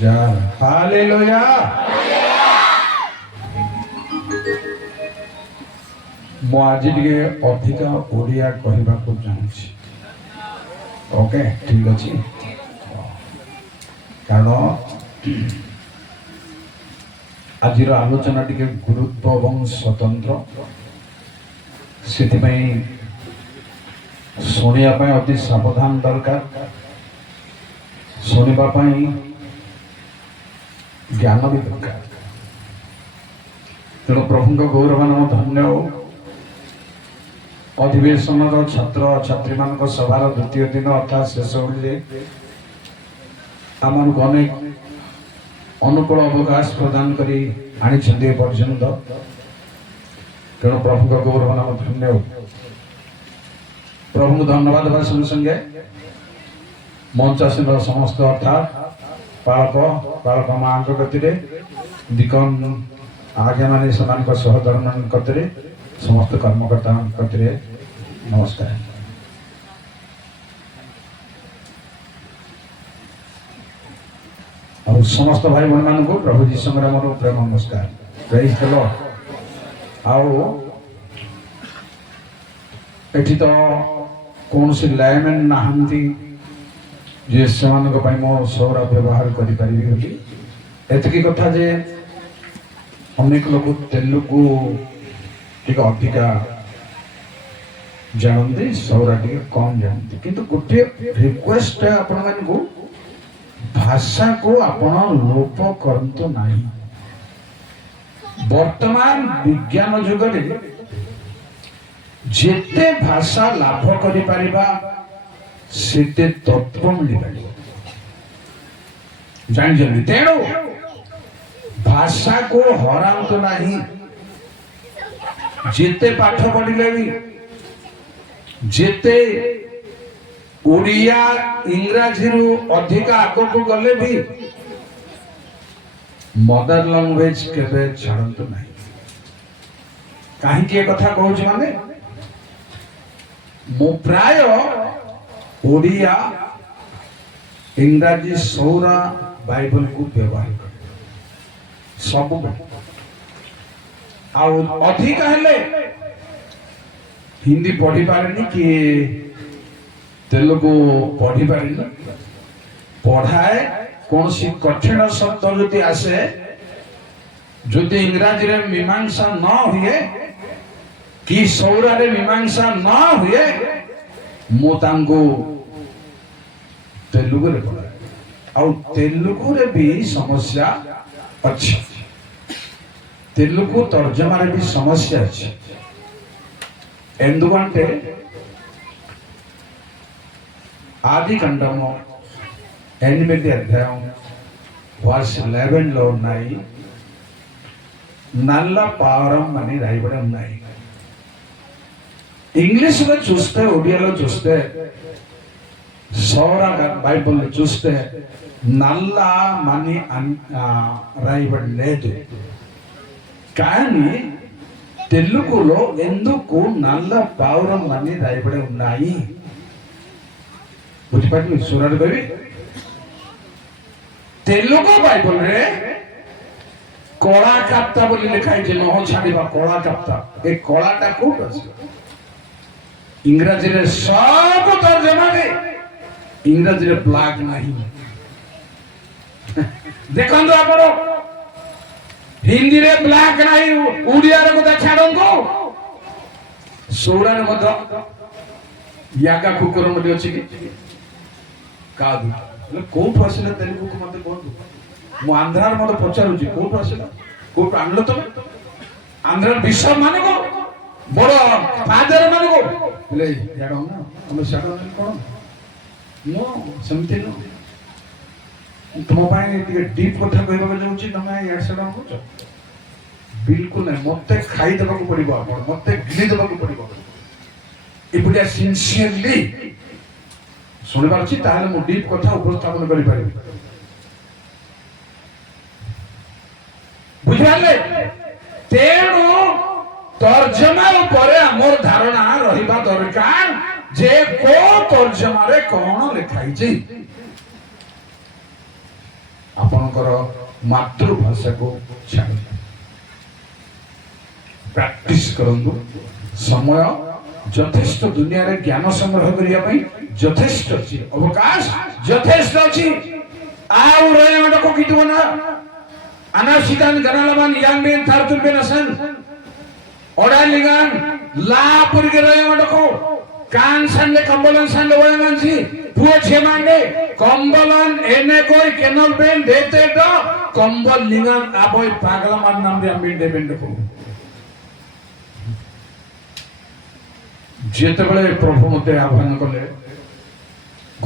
जा हालेलुया। मु आज टे अधिका ओडिया कहवा चाहूँगी। ओके ठीक अच्छे कारण आज आलोचना टे गुरुत्व और स्वतंत्र से शुणापी अति सावधान दरकार शुणापी ज्ञान भी दरकार तेणु प्रभु गौरव नाम धन्य हो। अधिवेशन छात्र छात्री मान सभार द्वितीय दिन अर्थात शेष आम अनेक अनुकूल अवकाश प्रदान करी पर्यंत तेणु प्रभु गौरव नाम धन्य हो। प्रभु धन्यवाद देवा संगे संगे मंचासीन समस्त अर्थात पालक पालक माँ गति दिकन आज्ञा मान सहधर्म गति समस्त कर्मकर्ता गति नमस्कार। और समस्त भाई बहन मान को प्रभु जी संग्राम प्रेम नमस्कार। Praise the Lord. आओ एठी तो कौन सी लाइमैन नहांती जे सेमान को पाई मो सौरा व्यवहार करि परिबी बोली एतकी कथा जे अनेक लोग तेलुगु टिक अधिका जानते सौरा टिक कम जानते किंतु गोटे रिक्वेस्ट है आपण मान को भाषा को आपण लोप करंतु नाही। वर्तमान विज्ञान युग रे जेते भाषा लाभ करि परिबा सेते तत्व मिल परिबा जान जल्दी तेणु भाषा को हरांतु नाही। जेते पाठ पढ़िले भी जेते ओडिया इंग्राजी रु अधिक आग को गले भी मदर लैंग्वेज केबे छाड़ंतु नाही। कहीं कथा कहूँ माने मु प्राय ओडिया इंग्राजी सौरा बाइबल को व्यवहार कर सब अधिक हेले हिंदी पढ़ी पारे कि तेलुगु पढ़ी पारे पढ़ाए कौन सी कठिन शब्द जो आसे जो इंग्राजी रे मीमांसा न हुए कि सौरा रे मीमांसा न हुए मु तांगो तेलुगु रे पढ़ाए और तेलुगु रे भी समस्या अच्छी तेलुगु तर्जमा रे भी समस्या अच्छी ఎందుకంటే ఆది ఖండము 8 అధ్యాయం వర్స్ 11 లో ఉన్నాయి నల్ల పారం అని రాయబడి ఉన్నాయి। ఇంగ్లీష్ లో చూస్తే ఒడియాలో చూస్తే సౌర బైబిల్ చూస్తే నల్ల మని రాయబడి లేదు కానీ తెలుగులో ఎందుకు నల్ల పావురం అని రాయబడి ఉన్నాయి बुझिपारे सुराट कवि तेलुगु बाइबल रे कला काप्ता बोली लिखाई जे नह छाड़ीबा कला काप्ता ए कलाटा कोट आसी इंग्रजी रे सब तर्जमा रे इंग्रजी रे ब्लैक नाही देखंदो आपण हिंदी रे ब्लैक नाही उड़िया रे कथा छाडंगो सौरा रे मत याका कुकुर मते अछि कि कादु कोठ आसिला तेलुगु को मते कोन मु आंध्रार मते पचारु छी कोठ आसिला कोठ आनलो तो आंध्रार बिशप माने को बड़ फादर माने को ले याडो ना हम शाडो कोन नो समते नो तुम पाए टिके डीप कथा कहबा जाउ छी तमे यार शाडो को बिल्कुल नहीं मते खाई देबा को पड़िबो आपण मते गिली देबा को पड़िबो इपुडिया सिंसियरली सुनि पारछि ताले मु डीप कथा उपस्थापन करि पारिबि बुझाले तेणु तर्जमा ऊपर हमर धारणा रहिबा दरकार जे को तर्जमा रे कोन लिखाई छी आप आपणकर मातृभाषा को छाड़ प्रैक्टिस करंतु समय यथेष्ट दुनिया रे ज्ञान संग्रह करिया पई यथेष्ट अछि अवकाश यथेष्ट अछि आउ रयमड को कितु ना अनाशितान गनालमान यांगबेन थारतुबेन असन ओडालिगान लापुर के रयमड को कान संले कंबलन संले वयमानसी पुओ छेमांडे कंबलन एने कोई केनल बेन देते तो कंबल लिगान आबोय पागला मान नाम रे अम्बिंडे बेंड को जेतेबेले प्रभु मते आह्वान कले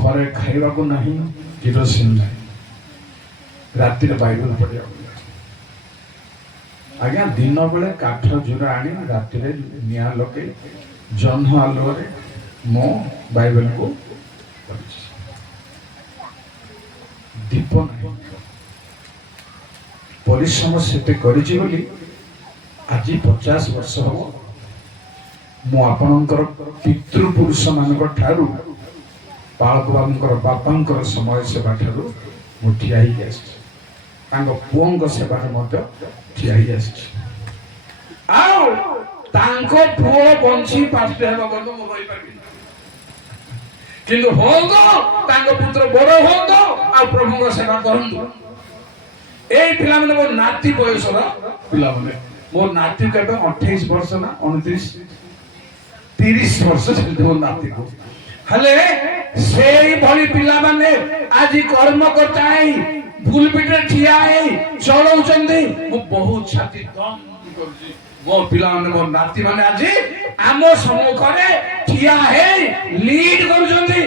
घरे खाइबा को नहीं किरोसिन नहीं राति रे बाइबल पढ़िया आज्ञा दिन बेले काठ जुरा आनी राति रे निया लगे जन्ह आलो रे मो बाइबल को दीप नहीं परिश्रम सेते करिछि बोली आज 50 वर्ष हो मु आपणकर पितृपुरुष मानक ठारू पालक बाबूंकर बापांकर समय सेवा ठारू मु ठिया ही आछि तांको पुओंक सेवा मते ठिया ही आछि आउ तांको पुओ बंशी पास्ते हेबा गलो मु रहि पाबि किंतु होंदो तांको पुत्र बड़ होंदो आ प्रभुंक सेवा करंदो एई पिला माने मो नाती बयसर पिला माने मो नाती केबे 28 वर्ष ना 29 30 वर्ष मो नाती को हले सेई भली पिला माने आज कर्म करता है भूल पिटे ठिया है चलौ चंदी मो बहुत छाती दम करजी मो पिला माने मो नाती माने आज आमो सम्मुख रे ठिया है लीड करू चंदी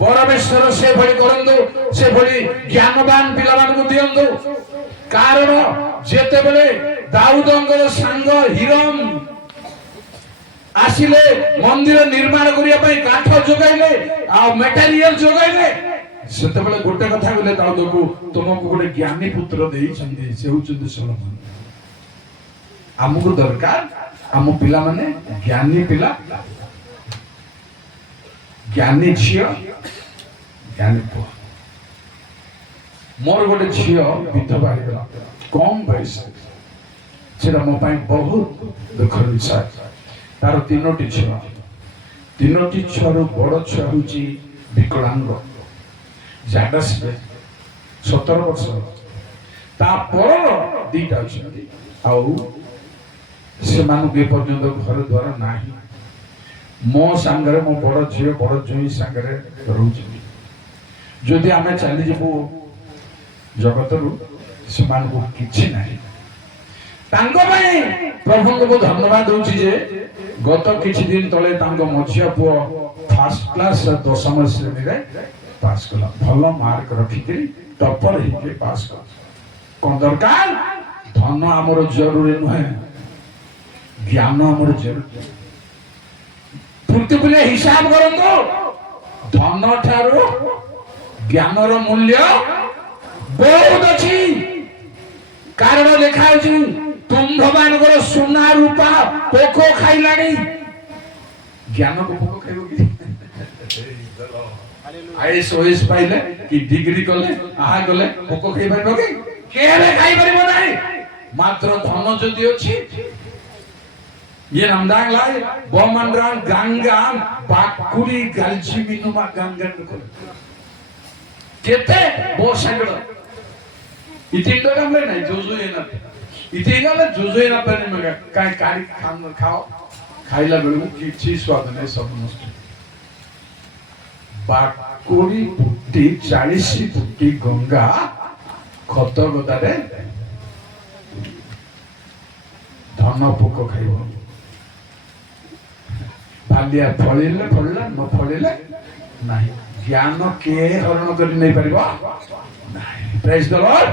परमेश्वर से भली करंदो से भली ज्ञानवान पिला मान को दियंदो कारण जेते बेले दाऊदंकर संग हिरम आसिले मंदिर निर्माण करिया पई काठ जोगाइले आ मटेरियल जोगाइले सेते बेले गोटे कथा बोले दाऊद को तुमको गोटे ज्ञानी पुत्र देई छंदी से होचंदी सोलोमन हमको दरकार हम पिला माने ज्ञानी पिला ज्ञानी झियो ज्ञानी पुआ मोर गोटे झियो विधवा गला कम बयस सेटा मो पाई बहुत दुखर विषय तार तीनोटी छुआ बड़ छुआ होची विकलांग जाडस 17 वर्ष ता पर दीटा अछि आउ से मानु के पर्यंत घर द्वार नाही मो संगरे मो बड़ झियो बड़ जोई संगरे रहउछि जदि आमे चली जबो जगतरु से मानु किछि नाही तांको भाई प्रभु को धन्यवाद होछि जे गत किछि दिन तले तांको मझिया पुओ फर्स्ट क्लास 10th श्रेणी रे पास कला भलो मार्क रखिकरी टॉपर ही के पास कर कोन दरकार धन हमर जरूरी नहे ज्ञान हमर जरूरी फुर्ती बोले हिसाब करंतो धन ठारो ज्ञान रो मूल्य बहुत अछि कारण देखा अछि तुम भगवान को सोना रूपा पोको खाइलानी ज्ञान को पोको खाइबो की आईएस ओएस पाइले कि डिग्री कले आहा कले पोको खाइ परबो की केरे खाइ परबो नाही मात्र धन जदि अछि ये नमदांग लाई बोमनरान गंगाम बाकुरी गलची बिनुमा गंगन को केते बो संगड इतिंदो हमले नाही जोजो येना इतिगाले जोजो येना पने मग काय कारी खान खाओ खाइला बेलु किछि स्वाद नै सब नष्ट बाकुरी पुट्टी 40 पुट्टी गंगा खत गदारे धन पोको खाइबो भालिया फळिले फळला न फळिले नाही ज्ञान के हरण करि नै परिबो नाही प्रेज द लॉर्ड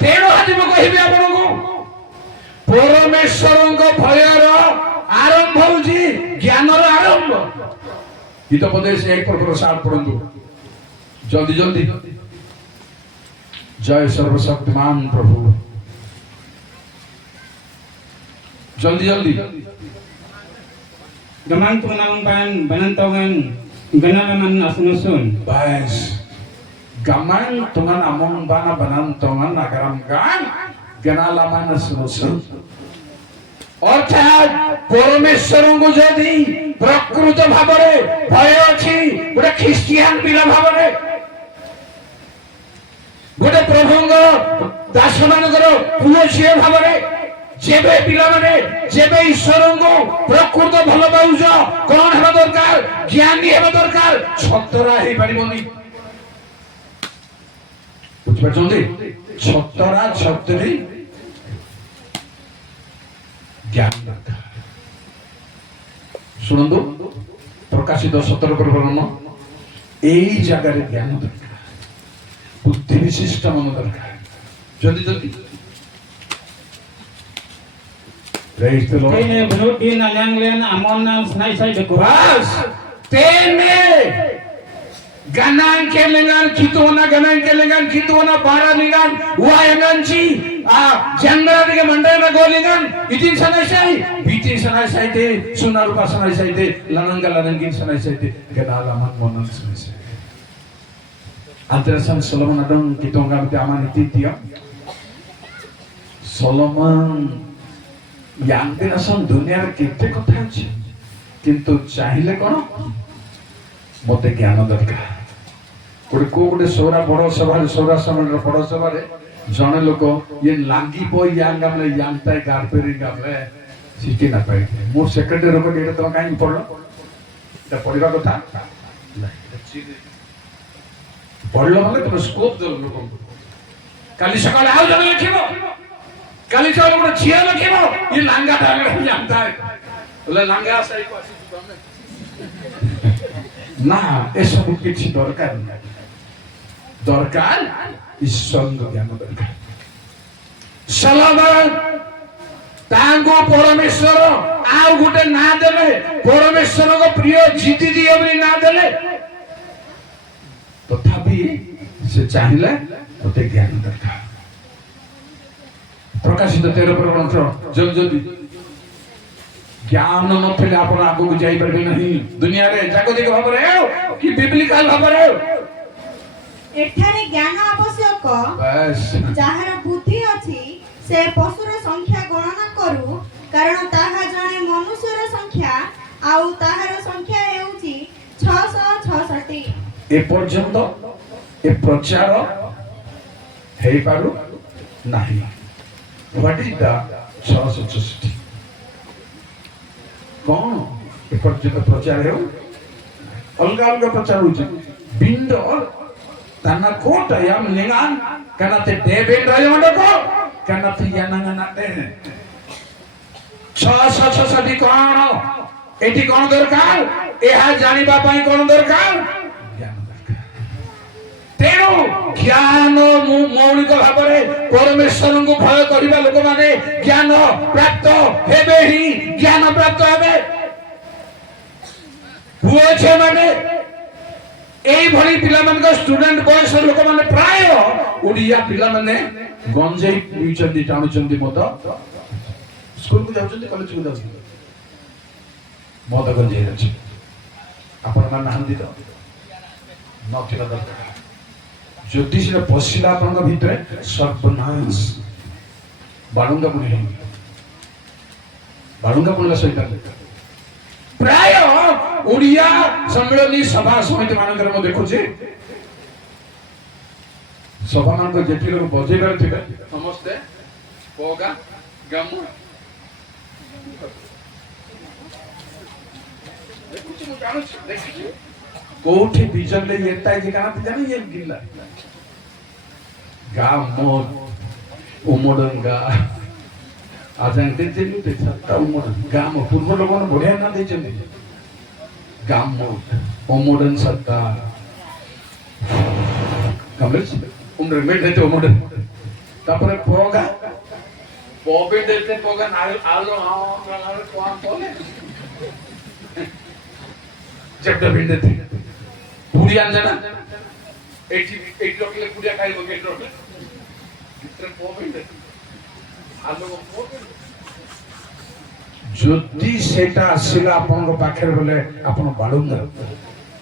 तेरो आज म कहिबे आपन को परमेश्वरन को भयर आरंभ होजी ज्ञान रो आरंभ हितोपदेश एक पर साथ पढंतु जल्दी जल्दी जय सर्वशक्तिमान प्रभु जल्दी जल्दी Gamang tunang pan banantongan ganalaman asunusun. बस gaman tungan among bana banan tungan nagaram gan ganalaman solution অর্থাৎ পরমেশ্বরଙ୍କୁ যদি প্রকৃত ভাବରେ ভয় ଅଛି ଗୋଟେ ଖ୍ରୀଷ୍ଟିଆନ ପିଲା ଭାବରେ ଗୋଟେ ପ୍ରଭୁଙ୍କ ଦାସମାନଙ୍କର ପୁଅ ଝିଅ ଭାବରେ ଯେବେ ପିଲାମାନେ ଯେବେ ଈଶ୍ୱରଙ୍କୁ ପ୍ରକୃତ ଭଲ ପାଉଛ କଣ ହେବା ଦରକାର ଜ୍ଞାନୀ ହେବା ଦରକାର ଛତରା ହେଇପାରିବନି ବୁଝିପାରୁଛନ୍ତି ଛତରା ଛତରି জ্ঞান দরকার শুনନ୍ତୁ প্রকাশিত 17 প্রকরণ এই জায়গায় জ্ঞান দরকার বুদ্ধি বিশিষ্ট মন দরকার যদি যদি প্রেজ দ্য লর্ড তেনে ভ্রুটি নালাংলেন আমন নাম স্নাই সাই বাস তেনে ganan kelengan kitona ganan kelengan kitona para lingan wayanganci jangara dige mandana golingan itin sanai sai bitin sanai sai te sunar rupa sanai sai te lananga lanangin sanai sai te ganalaman monan sanai sai antarasan Solomon adong kitonga bite aman ititia Solomon yang dinason dunia kete kotha achi kintu chahile kono mote জ্ঞান দরকার ଗୋଟେ ସୌରା ବଡ ସଭାରେ ସୌରା ସମାଜର ବଡ ସଭାରେ ଜଣେ ଲୋକ ଇଏ ଲାଙ୍ଗି ପଇ ୟାଙ୍ଗାମଲେ ୟାଙ୍ଗ ଗାର୍ପେରି ଗାମଲେ ଶିଖି ନା ପାଇ ମୋ ସେକ୍ରେଟାରୀ ରୋକ ଏଇଟା ତମ କାହିଁକି ପଢଲ এটা ପଢିବା କଥା ପଢଲ ମାନେ ତମ ସ୍କୋପ ଦେଲ ଲୋକଙ୍କୁ କାଲି ସକାଳେ ଆଉ ଜଣେ ଲେଖିବ କାଲି ସକାଳେ ଗୋଟେ ଝିଅ ଲେଖିବ ଇଏ ଲାଙ୍ଗା ଢାଙ୍ଗା ୟାଙ୍ଗ ବୋଲେ ଲାଙ୍ଗା ସାଇକୁ ଆସିଛୁ ତମେ ନା ଏସବୁ କିଛି ଦରକାର ନାହିଁ ଦରକାର ଈଶ୍ୱରଙ୍କ ଜ୍ଞାନ ଦରକାର ସଲୋମନ ତାଙ୍କୁ ପରମେଶ୍ୱର ଆଉ ଗୋଟେ ନାଁ ଦେଲେ ପରମେଶ୍ୱରଙ୍କ ପ୍ରିୟ ଜିଦିଦିଅ ବୋଲି ନାଁ ଦେଲେ ତଥାପି ସେ ଚାହିଁଲେ ମୋତେ ଜ୍ଞାନ ଦରକାର ପ୍ରକାଶିତ 13 ପ୍ରକରଣ ଯଦି জ্ঞান নথিলে ଆପଣ ଆଗକୁ ଯାଇପାରିବେ ନାହିଁ ଦୁନିଆରେ ଜାଗତିକ ଭାବରେ ହେଉ କି ବିବ୍ଲିକାଲ ଭାବରେ ହେଉ ଏଠାରେ ଜ୍ଞାନ ଆବଶ୍ୟକ ଯାହାର ବୁଦ୍ଧି ଅଛି ସେ ପଶୁର ସଂଖ୍ୟା ଗଣନା କରୁ କାରଣ ତାହା ଜଣେ ମନୁଷ୍ୟର ସଂଖ୍ୟା ଆଉ ତାହାର ସଂଖ୍ୟା ହେଉଛି 666 ଏ ପର୍ଯ୍ୟନ୍ତ ଏ ପ୍ରଚାର ହେଇପାରୁ ନାହିଁ ହ୍ୱାଟ ଇଜ ଦ 666 कौन एपर्यंत प्रचार है अलग अलग प्रचार होचे बिंद ताना कोट याम लिंगान कनाते देबेन रायमंडको कनाते यानंगना दे 666 कोन एटी कोन दरकार एहा जानिबा पई कोन दरकार ज्ञान दरकार तेनु ज्ञान मौलिक भाबरे परमेश्वर को भय करिबा लोक माने ज्ञान प्राप्त हेबे ही ज्ञान प्राप्त हेबे हुए छे माने एई भली पिला मन को स्टूडेंट बॉयस लोक माने प्राय ओडिया पिला माने गंजेई पिउचंदी टाणुचंदी मत स्कूल को जाउचंदी कॉलेज को जाउचंदी मत गंजेई अछि आपण मान नाहंदी तो नथिला दरकार ज्योतिष पशिला आपण भितर सर्वनाश बाडुंगा पुणिला सहित प्राय ओडिया सम्मेलनी सभा समिति मानकर मैं देखुचे सभा मान को जेति लोग बजेबार थिबे समस्ते पोगा गामु देखुची मु जानुची देखुची कोठी बिजन ले येता जे काना जाने ये गिल्ला गामो उमोडंगा आजान देते ते सत्ता उमोडन गामो पूर्व लोगन बढ़िया ना देचंदी गामो उमोडन सत्ता कमलेच उमरे में देते उमोडन तापरे पोगा पोबे देते पोगा नाल आलो नाल कोन बोले जब दबिन देते पुड़िया जाना 80 लोग ले पुड़िया खाई बगे लोग इतने पोबे आलो पोबे যদি সেটা আসিলা আপনার পাখের বলে আপন বাড়ুঙ্গা